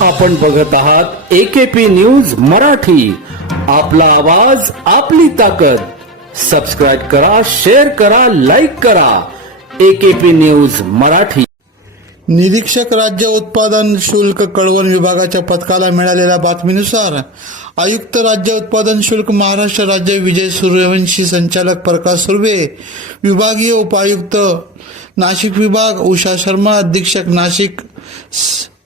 आपण बघत आहात AKP न्यूज मराठी. आपला आवाज आपली ताकद. सबस्क्राइब करा, शेअर करा, लाईक करा. AKP news Marathi. निरीक्षक राज्य उत्पादन शुल्क कळवण विभागाच्या पथकाला मिळालेल्या बातमीनुसार आयुक्त राज्य उत्पादन शुल्क महाराष्ट्र राज्य विजय सूर्यवंशी, संचालक प्रकाश सुर्वे, विभागीय उपायुक्त नाशिक विभाग उषा शर्मा, अधीक्षक नाशिक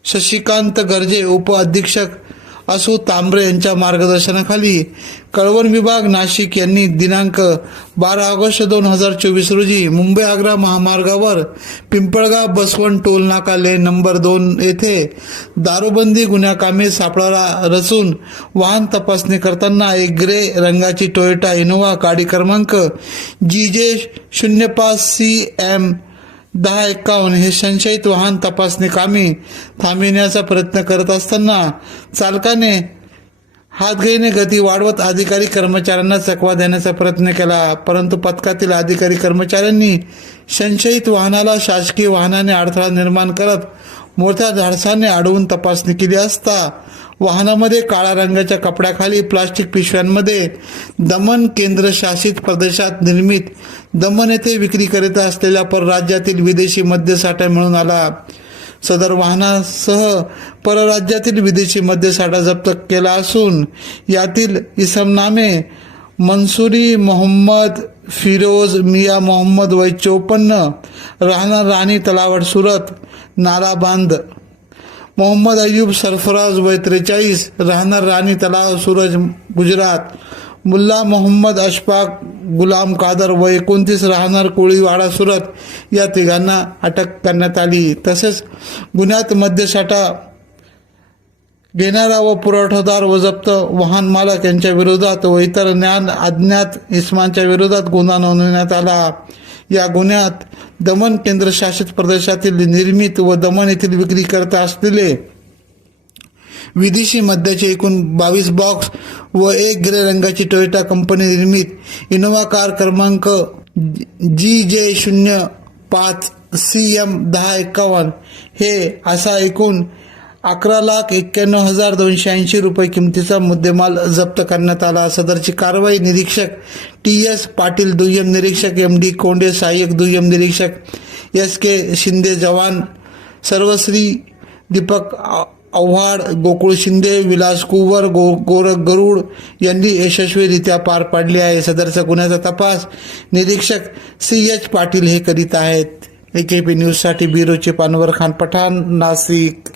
शशिकांत गर्जे, उप अधीक्षक असू तांबरे यांच्या मार्गदर्शनाखाली कळवण विभाग नाशिक यांनी दिनांक 12 ऑगस्ट 2024 रोजी मुंबई आग्रा महामार्गावर पिंपळगाव बसवंत टोल नाका लेन नंबर 2 येथे दारूबंदी गुन्ह्याकामी सापळा रचून वाहन तपासणी करताना एक ग्रे रंगाची टोयोटा इनोव्हा गाडी क्रमांक GJ05CM 1051 हे संशयित वाहन तपासणी कामी थांबविण्याचा प्रयत्न करत असताना चालकाने हातघाईने गती वाढवत अधिकारी कर्मचाऱ्यांना चकवा देण्याचा प्रयत्न केला, परंतु पथकातील अधिकारी कर्मचाऱ्यांनी संशयित वाहनाला शासकीय वाहनाने अडथळा निर्माण करत मोठ्या धाडसाने अडवून तपासणी केली असता वाहनामध्ये काळ्या रंगाच्या कपड्याखाली प्लास्टिक पिशव्यांमध्ये दमन केंद्रशासित प्रदेशात निर्मित दमन येथे विक्रीकरिता असलेल्या परराज्यातील विदेशी मद्यसाठा मिळून आला. सदर वाहनासह परराज्यातील विदेशी मद्यसाठा जप्त केला असून यातील इसमनामे मंसुरी मोहम्मद फिरोज मिया मोहम्मद वय 54, राहणार राणी तलावड सुरत, नाराबांध, मोहम्मद अय्यूब सरफराज वय 43, राहणार राणी तलाव सूरज गुजरात, मुल्ला मोहम्मद अशफाक गुलाम कादर वय 29, राहणार कोळीवाडा सुरत या तिघांना अटक करण्यात आली. तसेच गुन्ह्यात मद्यसाठा घेणारा व पुरवठादार व जप्त वाहन मालक यांच्या विरोधात व इतर अज्ञात इसमांच्या विरोधात गुन्हा नोंदवण्यात आला. या गुन्ह्यात दमन केंद्रशासित प्रदेशातील निर्मित व दमन येथील विक्री करत असलेले विदेशी मद्याचे एकूण 22 बॉक्स व एक ग्रे रंगाची टोयोटा कंपनी निर्मित इनोव्हा कार क्रमांक GJ05CM 1051 हे असा एकूण 11,91,280 रुपये किमतीचा मुद्देमाल जप्त करण्यात आला. सदरची कारवाई निरीक्षक TS पाटील, दुय्यम निरीक्षक MD कोंडे, सहाय्यक दुय्यम निरीक्षक SK शिंदे, जवान सर्वश्री दीपक आव्हाड, गोकुळ शिंदे, विलास कुवर, गोरख गरुड यांनी यशस्वीरित्या पार पाडली आहे. सदरचा गुन्ह्याचा तपास निरीक्षक CH पाटील हे करीत आहेत. AKP न्यूजसाठी ब्युरो चीफ अनवर खान पठाण, नाशिक.